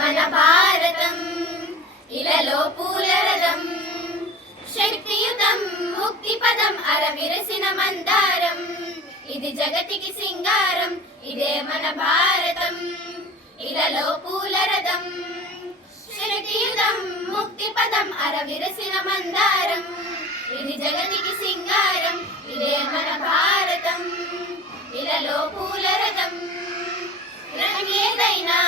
మన భారతం ఇలలో పూలరథం శక్తియుతం ముక్తి పదం అరవిరసిన మందారం. ఇది జగతికి సింగారం ఇదే మన భారతం. ఇలలో పూలరథం శక్తియుతం ముక్తి పదం అరవిరసిన మందారం. ఇది జగతికి సింగారం ఇదే మన భారతం. ఇలలో పూలరథం రంగేదైనా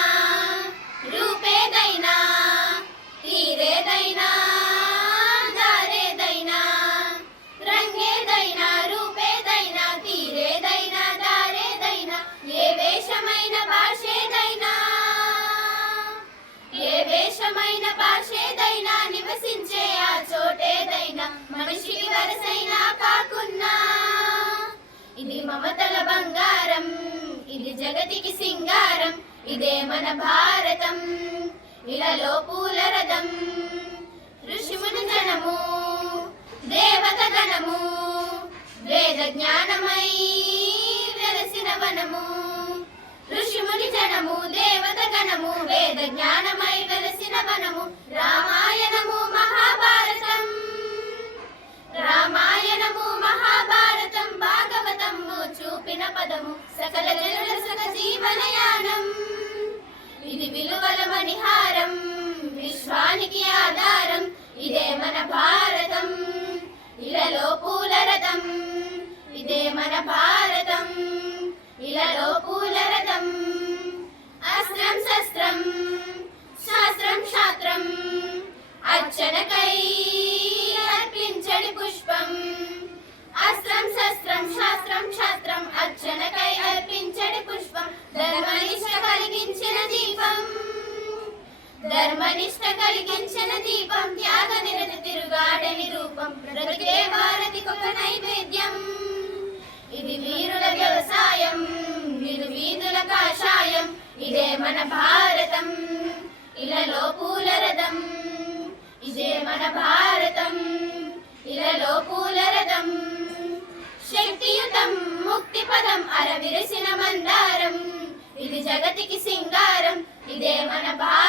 ఇదే మన భారతం. ఇలలో పూలరథం. ఋషిముని జనము. దేవత గణము. వేద జ్ఞానమై వెలసిన వనము. ఋషిముని జనము దేవత గణము. వేద జ్ఞానమై వెలసిన వనము. రామాయణము మహాభారతం. రామాయణము మహాభారతం. భాగవతము చూపిన పదము. సకల జనుల సుఖ జీవనయానం. ఇది విలువల మణిహారం విశ్వానికి ఆధారం ఇదే మన భారతం ఇలలో పూలరథం ఇదే మన భారతం ఇలలో పూలరథం అస్త్రం శస్త్రం శాస్త్రం శాస్త్రం అర్చనకై అర్పించడి పుష్పం అస్త్రం శస్త్రం శాస్త్రం శాస్త్రం అర్చనకై అర్పించడి పుష్పం ధర్మనిష్ట కలిగించిన దీపం. ధర్మనిష్ట కలిగించిన దీపం త్యాగ నిరత తిరుగాడని రూపం బ్రతికే భారతికొక నైవేద్యం. ఇది వీరుల వ్యవసాయం ఇది వీధుల కాషాయం ఇదే మన భారతం. ఇలలో పూల రథం ఇదే మన భారతం. ఇలలో పూల రథం. శక్తియుతం ముక్తి పదం అరవిరసిన మందారం. ఇది జగతికి సింగారం ఇదే మన భారతం.